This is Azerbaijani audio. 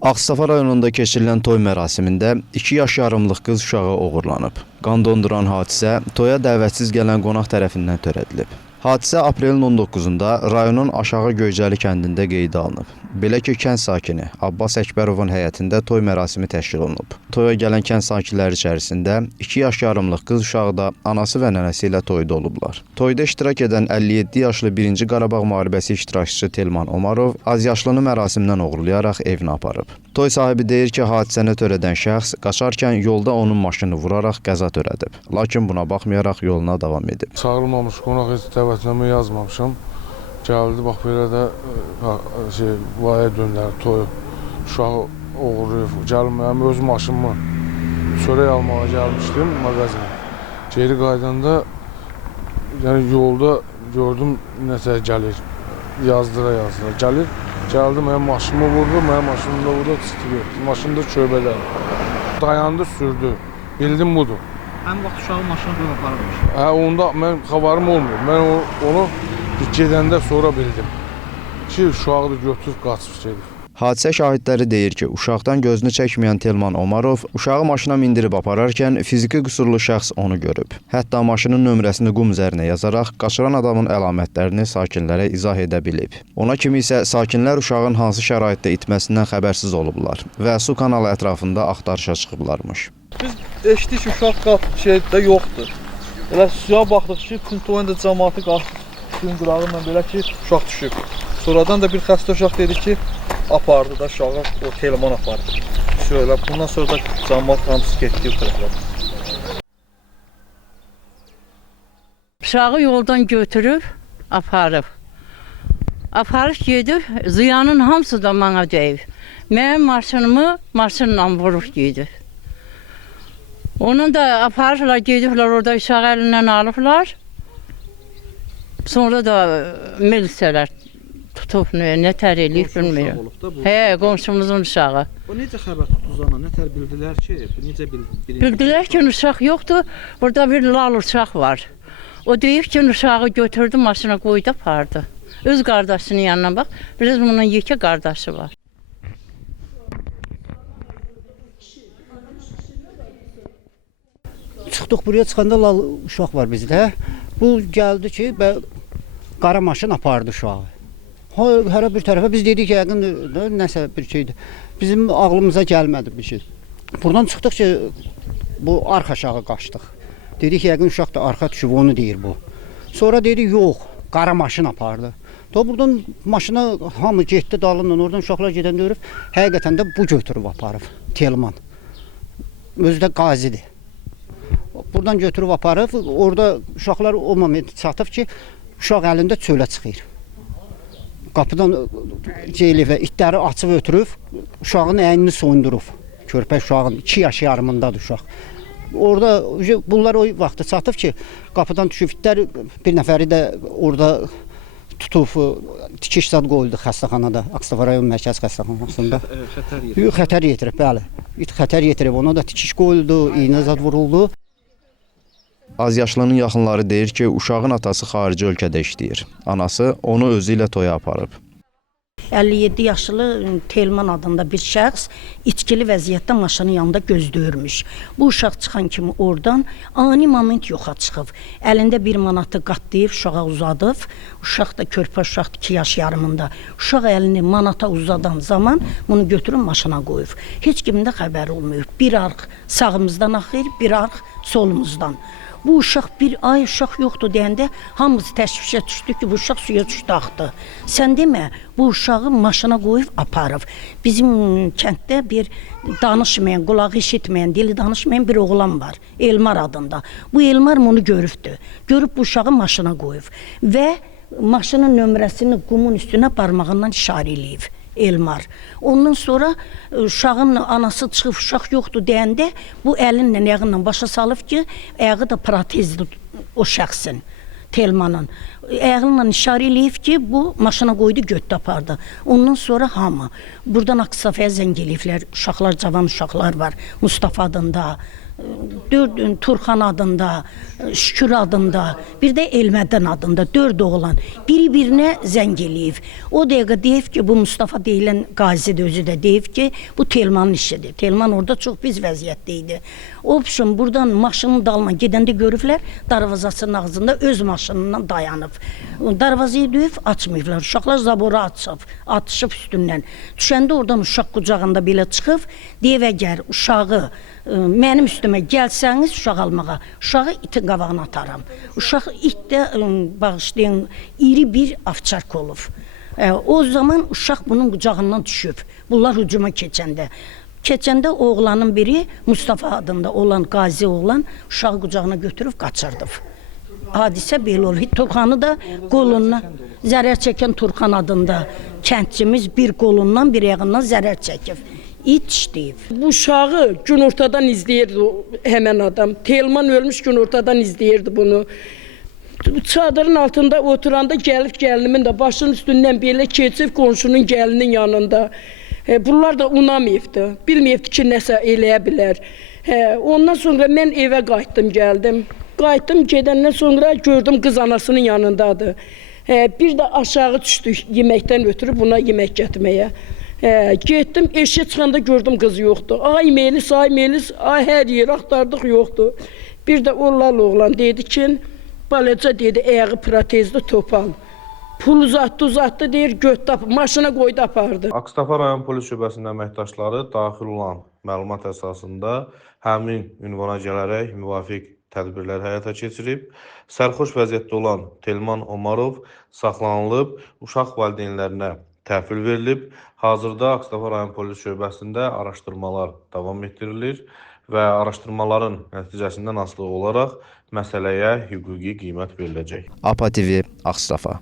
Ağstafa rayonunda keçirilən toy mərasimində 2 yaş yarımlıq qız uşağı oğurlanıb. Qan donduran hadisə toya dəvətsiz gələn qonaq tərəfindən törədilib. Hadisə aprelin 19-da rayonun Aşağı Göycəli kəndində qeydə alınıb. Belə ki, kənd sakini Abbas Əkbərovun həyətində toy mərasimi təşkil olunub. Toya gələn kənd sakinləri içərisində 2 yaş yarımlıq qız uşağı da anası və nənəsi ilə toyda olublar. Toyda iştirak edən 57 yaşlı 1-ci Qarabağ müharibəsi iştirakçısı Telman Omarov azyaşlını mərasimdən oğurlayaraq evinə aparıb. Toy sahibi deyir ki, hadisəni törədən şəxs qaçarkən yolda onun maşını vuraraq qəza törədib. Lakin buna baxmayaraq yoluna davam edib. Çağırılmamış qonaq heç dəvətnamə yazmamışam. Gəldi, bax belə də vaya döndər, toyu. Uşağı oğurlayıb, gəlməyəm, öz maşınımı çörək almağa gəlmişdim mağazına. Geri qaydanda, yəni yolda gördüm, nəsə gəlir, yazdıra gəlir. Gəldi, mənim maşınımı vurdu, mənim maşınımda vurdu, titriyor. Maşında köbələr. Dayandı, sürdü. Bildim budur. Həm vaxt uşağı maşını qoyub aparmış. Onda mən xəbərim olmuyor. Mən onu gedəndə sonra bildim ki, uşağı da götürüb qaçıb gedir. Hadisə şahidləri deyir ki, uşaqdan gözünü çəkməyən Telman Omarov uşağı maşına mindirib apararkən fiziki qüsurlu şəxs onu görüb. Hətta maşının nömrəsini qum üzərinə yazaraq qaçıran adamın əlamətlərini sakinlərə izah edə bilib. Ona kimi isə sakinlər uşağın hansı şəraitdə itməsindən xəbərsiz olublar və su kanalı ətrafında axtarışa çıxıblarmış. Biz eşitdik ki, uşaq şeydə yoxdur. Elə suya baxdıq ki, bütün toyunda cəmaatı qalxıb suyun qırağından belə ki, uşaq düşüb. Sonradan da bir xəstə uşaq dedi ki, apardı da uşağı, o Telman apardı. Şöyle, bundan sonra da cəmaat hamısı getdi o tərəfə. Uşağı yoldan götürüb, aparıb. Aparıb gedib, ziyanın hamısı da mənə deyib. Mənim maşınımı maşınla vurub gedib. Onu da aparırlar, gediblər orada uşağı əlindən alıblar. Sonra da milisələr tutub, nətər eləyib bilmirəm. Qonşumuzun uşağı. O necə xəbər tutdu zana? Nətər bildilər ki? Necə bildilər ki, uşaq yoxdur, burada bir lal uşaq var. O deyib ki, uşağı götürdü, maşına qoydu, apardı. Öz qardaşının yanına bax, biraz bunun yekə qardaşı var. Çıxdıq buraya, çıxanda lal uşaq var bizdə. Bu gəldi ki, qara maşın apardı uşağı. Hərə bir tərəfə biz dedik ki, yəqin nəsə bir şeydir. Bizim ağlımıza gəlmədi bir şey. Buradan çıxdıq ki, bu arx aşağı qaçdıq. Dedik ki, yəqin uşaq da arxa düşüb, onu deyir bu. Sonra dedik, yox, qara maşın apardı. Buradan maşına hamı getdi dalından, oradan uşaqlar gedəndə görüb, həqiqətən də bu götürüb aparıb, Telman. Özü də qazidir. Buradan götürüb aparıb, orada uşaqlar o moment çatıb ki, uşaq əlində çölə çıxır. Qapıdan və itləri açıb ötürüb, uşağın əynini soyundurub. Körpə uşağın 2 yaş yarımındadır uşaq. Orada bunlar o vaxtda çatıb ki, qapıdan düşüb itlər, bir nəfəri də orada tutub, tikiş zad qoyuldu xəstəxanada, Ağstafa rayon mərkəz xəstəxanasında. Xətər yetirib, bəli. İt xətər yetirib, ona da tikiş qoyuldu, iynə zad vuruldu. Azyaşlının yaxınları deyir ki, uşağın atası xarici ölkədə işləyir. Anası onu özü ilə toya aparıb. 57 yaşlı Telman adında bir şəxs içkili vəziyyətdə maşının yanında gözləyirmiş. Bu uşaq çıxan kimi oradan ani moment yoxa çıxıb. Əlində 1 manatı qatlayıb uşağa uzadıb. Uşaq da körpə uşaqdır, 2 yaş yarımında. Uşaq əlini manata uzadan zaman bunu götürüb maşına qoyub. Heç kimin də xəbəri olmuyor. Bir arx sağımızdan axır, bir arx solumuzdan. Bu uşaq bir ay uşaq yoxdur deyəndə hamımız təşvişə düşdük ki, bu uşaq suya düşdü, axdı. Sən demə, bu uşağı maşına qoyub aparıb. Bizim kənddə bir danışmayan, qulağı işitməyən, dili danışmayan bir oğlan var, Elmar adında. Bu Elmar bunu görübdür. Görüb bu uşağı maşına qoyub və maşının nömrəsini qumun üstünə parmağından işarə eləyib. Elmar. Ondan sonra uşağın anası çıxıb uşaq yoxdur deyəndə bu əlinlə, ayağınla başa salıb ki, ayağı da protezli o şəxsin, Telmanın. Ayağınla işarə eləyib ki, bu maşına qoydu, götdü apardı. Ondan sonra hamı. Buradan Ağstafaya zəng eləyiblər, uşaqlar, cavan uşaqlar var, Mustafa adında, 4 Turxan adında, Şükür adında, bir də Elmədən adında 4 oğlan biri-birinə zəng eləyib. O dəqiqə deyib ki, bu Mustafa deyilən qazi də özü də deyib ki, bu Telmanın işidir. Telman orada çox pis vəziyyətdə idi. Option buradan maşının dalına gedəndə görüblər, darvazasının ağzında öz maşınından dayanıb. Darvazayı döyüb açmayıblar. Uşaqlar zabora atışıb üstündən. Düşəndə oradan uşaq qucağında belə çıxıb, deyib əgər uşağı mənim üstümə gəlsəniz uşaq almağa, uşağı itin qabağına ataram. Uşaq it də bağışlayın, iri bir avçark olub. O zaman uşaq bunun qucağından düşüb. Bunlar hücuma keçəndə. Keçəndə oğlanın biri Mustafa adında olan qazi oğlan uşağı qucağına götürüb qaçırdıb. Hadisə belə olub. Turxanı da qolundan zərər çəkən Turxan adında kəndçimiz bir qolundan bir ayağından zərər çəkib. İt işləyib. Bu uşağı gün ortadan izləyirdi həmən adam. Telman ölmüş gün ortadan izləyirdi bunu. Çadırın altında oturanda gəlib gəlinimin də başının üstündən belə keçib qonşunun gəlinin yanında. Bunlar da unamayıbdı. Bilməyibdi ki, nəsə eləyə bilər. Ondan sonra mən evə qayıtdım, gəldim. Qayıtdım, gedəndən sonra gördüm qız anasının yanındadır. Bir də aşağı düşdük yeməkdən ötürü buna yemək gətirməyə. Getdim, eşiyə çıxanda gördüm qız yoxdur. Ay Melis, ay hər yer axtardıq yoxdur. Bir də oğlan dedi ki, balaca dedi, ayağı protezli topal. Pul uzatdı deyir, göt tapıb, maşına qoydu apardı. Ağstafa rayon polis şöbəsinin əməkdaşları daxil olan məlumat əsasında həmin ünvana gələrək müvafiq tədbirlər həyata keçirib. Sərxoş vəziyyətdə olan Telman Omarov saxlanılıb, uşaq valideynlərinə təhvil verilib. Hazırda Ağstafa rayon polis şöbəsində araşdırmalar davam etdirilir və araşdırmaların nəticəsindən asılı olaraq məsələyə hüquqi qiymət veriləcək. APA TV, Ağstafa.